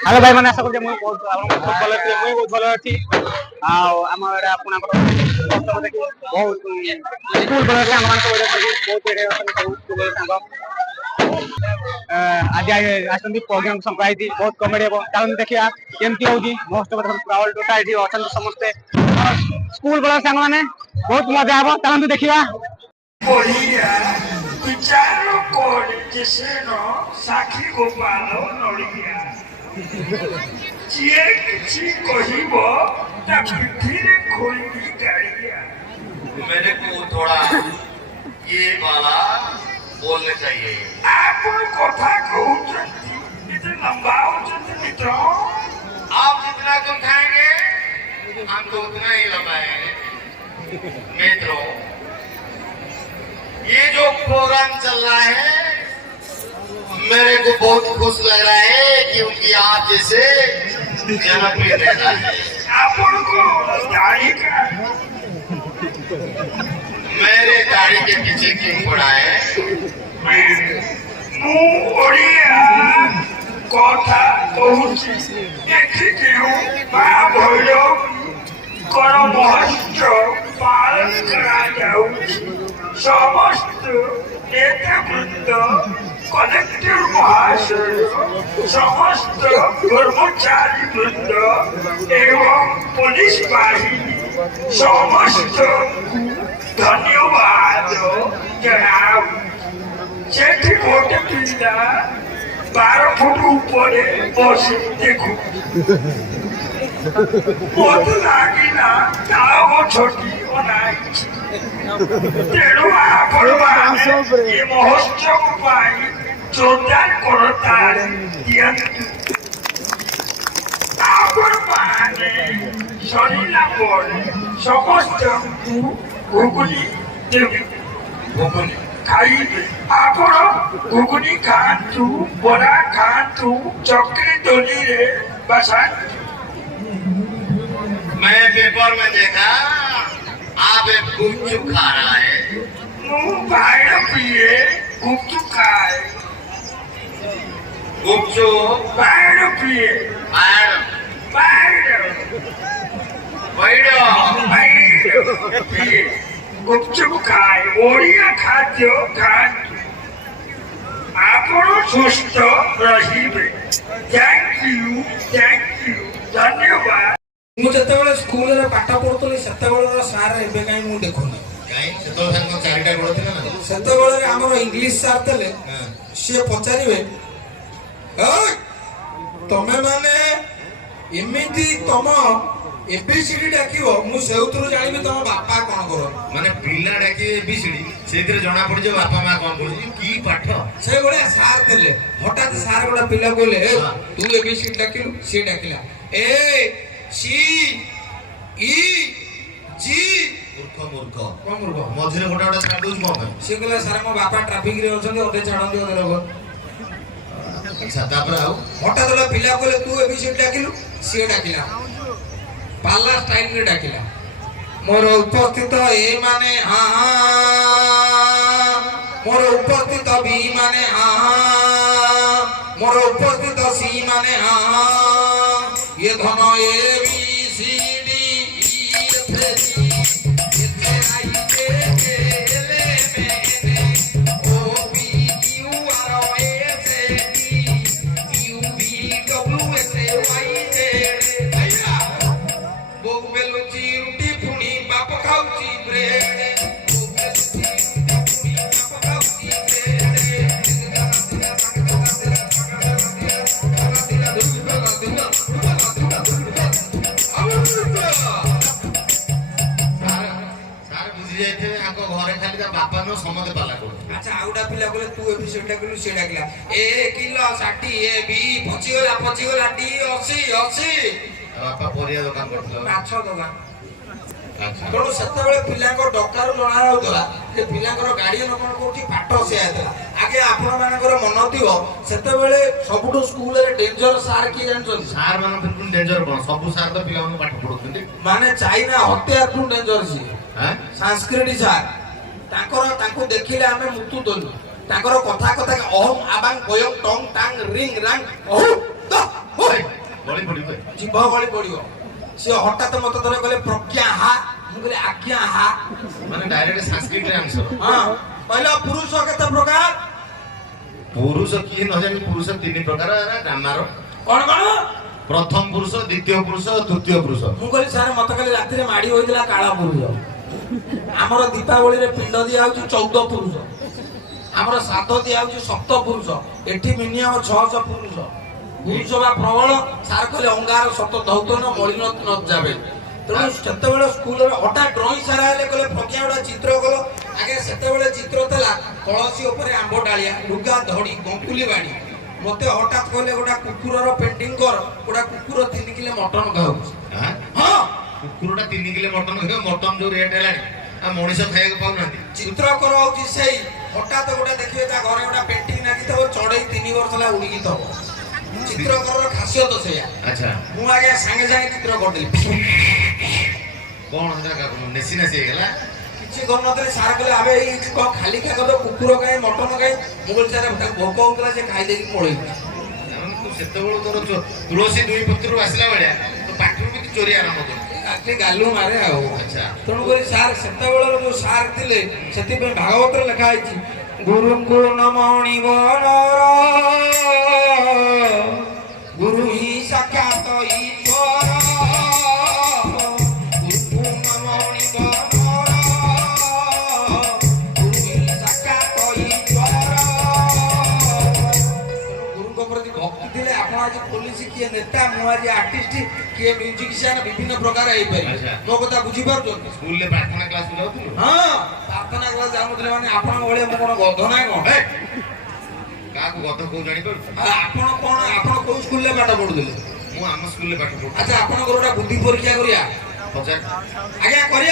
Hello भाई मैंने आशा करते मुझे बहुत भल अच्छी मुझे बहुत भल अच्छी आम बहुत स्कूल बेल सांग मान बहुत आज आसती प्रोग्राम संक्रांति बहुत कमेडी हम चलते देखा केमती होगी महोत्सव प्राउल टोटा ये अच्छा समस्ते स्कूल बेल सांग मैंने बहुत मजा हम चलते देखा साखी गोपाल नड़िया जिए किसी कहिब ता पिठीरे खोली गाड़िया। मेरे को थोड़ा ये वाला बोलने चाहिए। आप कथा कहते इतने लंबा मित्रों आप जितना कम खाएंगे हम तो उतना ही लंबाएंगे। मित्रों ये जो प्रोग्राम चल रहा है मेरे को बहुत खुश लग रहा है क्योंकि आप जैसे जनप्रिय नेता है। मेरे गाड़ी के पीछे क्यों पड़ा है? कथा महोत्सव पालन करा समस्त नेता वृंद कलेक्टर महाशय समस्त कर्मचारी वृंद एवं पुलिस बाहिनी समस्त धन्यवाद जनाब। सेठी गोटे पिला 12 फुट ऊपर बस देखो मत लगिला छोटी तेणु आपण ये महोत्सव जोरदार करताल दियंतु आपण माने सरिला पड़े समस्त घुगुनी देवी घुगुनी खाइबे आपण घुगुनी खातु बड़ा खातु चक्री दोली रे बसा। मैं पेपर में देखा आप एक गुपचुप खा रहा है। मुंह पिए गुपचुप खाए गुपचुप पैर पिए पिए गुपचुप खाए ओडिया खाद्य खातु आपण सुस्थ रहिबे। थैंक यू धन्यवाद। मुझे स्कूल रे पाठ पढ़ुली से सार एबे कहीं मुझे देखुनी से आम इंग्लीश सार थे सी पचारे तमें माने एमती तुम एबीसीडी डाक मुझे जानी तुम बापा कौन कर माने पिला डाके एबीसीडी से जना पड़ जाए बापा माँ कौन कर की पाठ से भाया सार थे हठात सार गोटा पिला कहले तू एबीसीडी डाकिलु सी डाकिला ए सी ई जी मूर्ख मझे गोटे गोटे छाड़ दूँ कौन सी कहला सार मो बापा ट्राफिक रे अछंती अधे छाड़ती अधे रग। अच्छा तापर आउ हठात गोटा पिला कहले तू एबीसीडी डाकिलु सी डाकिला पाला स्टाइल रे डाकिला मोर उपस्थित ए माने मोर उपस्थित बी माने मोर उपस्थित सी माने ये धन A B C D E F G H I J L M N O P Q R S T U V W X Y Z बोग बेलुची रुटी पुणी बाप खाऊची ब्रेड बोग बेलुची रुटी पुणी बाप खाऊची बापा नो समझे पाला को अच्छा आउडा पिला बोले तू एपिसोड डाकलु से डाकला ए किलो 60 ए बी 25 डी 80 बापा परिया दुकान करथलो माछ दुकान। अच्छा तो सेते बेले पिला को डकार जणा होतला जे पिला को गाडी न कोन कोठी पाठ से आतला आगे आपण मानकर मन थिवो सेते बेले सबुठो स्कूल रे डेंजर सार की जानछन सार मान बिल्कुल डेंजर कोन सब सार तो पिला पाठ पढुछन्ती माने चाइना हत्या टू डेंजर छी हैं संस्कृत सार ताको देखिले आमे मुतु दोलु ताकर कथा कथा ओम आबांग कोयम टंग टांग रिंग रंग ओह द होय ଗଳି ପଡିବ जीभ गली पड़ो सी हठात मत धर कहले प्रज्ञा हा मुझे आज्ञा हा माने डायरेक्ट संस्कृत रे आंसर हाँ पहला पुरुष केते प्रकार पुरुष किए न जानी पुरुष तीन प्रकार ग्रामर कौन कौन प्रथम पुरुष द्वितीय पुरुष तृतीय पुरुष मुझे सारे मत कल राति माड़ी होता काला पुरुष आमर दीपावली रे पिंड दिया 14 पुरुष आमर श्राद्ध दिया 7 पुरुष एठी मिनिमम 600 पुरुष पुरुष बा प्रबल सार कहले अंगार सत धौतन मलिन न जाबे तेणु सेतेबेले स्कूल हठात ड्रॉइंग सारा हेले कहले प्रज्ञा गोटा चित्र कल आगे सेतेबेले चित्र तला कलसी ऊपर आंब डालिया लुगा धड़ी गंकुली बाणी मते हठात कहले गोटा कुकुरर पेंटिंग कर गोटा कुकुर 3 किलो मटन खाऊ हां कुकुरटा 3 किलो मटन जो रेट हेलानी आ मଣିଷ ଖାଇବାକୁ ପାଉନାହାନ୍ତି ଚିତ୍ର କର ହଉଛି ସେଇ ହଠାତ ଗୋଟେ ଦେଖିବେ ତା ଘରେ ଗୋଟେ ପେଣ୍ଟିଂ ଲାଗିଥିବ ଚଢେଇ 3 ବର୍ଷ ହେଲା ଉଡିକି ଥିବ ଚିତ୍ରକରର ଖାସିୟତ ସେଇଆ ଆଚ୍ଛା ମୁଁ ଆଜ୍ଞା ସାଙ୍ଗେ ସାଙ୍ଗେ ଚିତ୍ର କରିଦେଲି କଣ ଜାଗା ନେସି ନେସି ହେଇଗଲା କିଛି କରୁନଥିଲି ସାର୍ କହିଲେ ଆବେ ଏଇ କଣ ଖାଲି କାଗଜ କୁକୁର କାଇଁ ମଟନ କାଇଁ ମୁଁ କହିଲି ସାର୍ ତାକୁ ଭୋକ ହଉଥିଲା ସେ ଖାଇ ଦେଇକି ପଳେଇଛି ସେତେବେଳୁ ତୋର ତୁଳସୀ ଦୁଇ ପତ୍ରରୁ ଆସିଲା ଭଳିଆ ତ ପାଟିରୁ ବି ଚୋରି ଆରମ୍ଭ କରୁ ଆକ୍ଚୁଆଲି ଗାଲୁ ମାରେ ଆଉ ଆଚ୍ଛା ତେଣୁକରି ସାର୍ ସେତେବେଳର ଯୋଉ ସାର୍ ଥିଲେ ସେଥିପାଇଁ ଭାଗବତରେ ଲେଖା ହେଇଛି ଗୁରୁଙ୍କୁ ନମଣିବ ଗୁରୁ ହିଁ ସାକ୍ଷାତ ଈଶ୍ୱର ଗୁରୁଙ୍କୁ ନମଣିବ ଗୁରୁ ହିଁ ସାକ୍ଷାତ ଈଶ୍ୱର ଗୁରୁଙ୍କ ପ୍ରତି ଭକ୍ତି ଥିଲେ ଆପଣ ଆଜି ପୋଲିସ କିଏ ନେତା ମୁଁ ଆଜି ଆର୍ଟିଷ୍ଟ କିଏ ମ୍ୟୁଜିସିଆନ ବିଭିନ୍ନ ପ୍ରକାର ହେଇପାରିବେ ମୋ କଥା ବୁଝିପାରୁଛନ୍ତି ସ୍କୁଲରେ ପ୍ରାର୍ଥନା କ୍ଲାସ ଯାଉଥିଲୁ ହଁ ପ୍ରାର୍ଥନା କ୍ଲାସ ଯାଉଥିଲେ ମାନେ ଆପଣଙ୍କ ଭଳିଆ ମୁଁ କଣ ଗଧ ନା କଣ କାହାକୁ ଗଧ କୋଉ ଜାଣିପାରୁଛୁ ଆପଣ କଣ ଆପଣ କୋଉ ସ୍କୁଲରେ ପାଠ ପଢୁଥିଲେ ମୁଁ ଆମ ସ୍କୁଲରେ ପାଠ ପଢୁଛି ଆଚ୍ଛା ଆପଣଙ୍କର ଗୋଟେ ବୁଦ୍ଧି ପରୀକ୍ଷା କରିବା ପଚାର ଆଜ୍ଞା କରିବା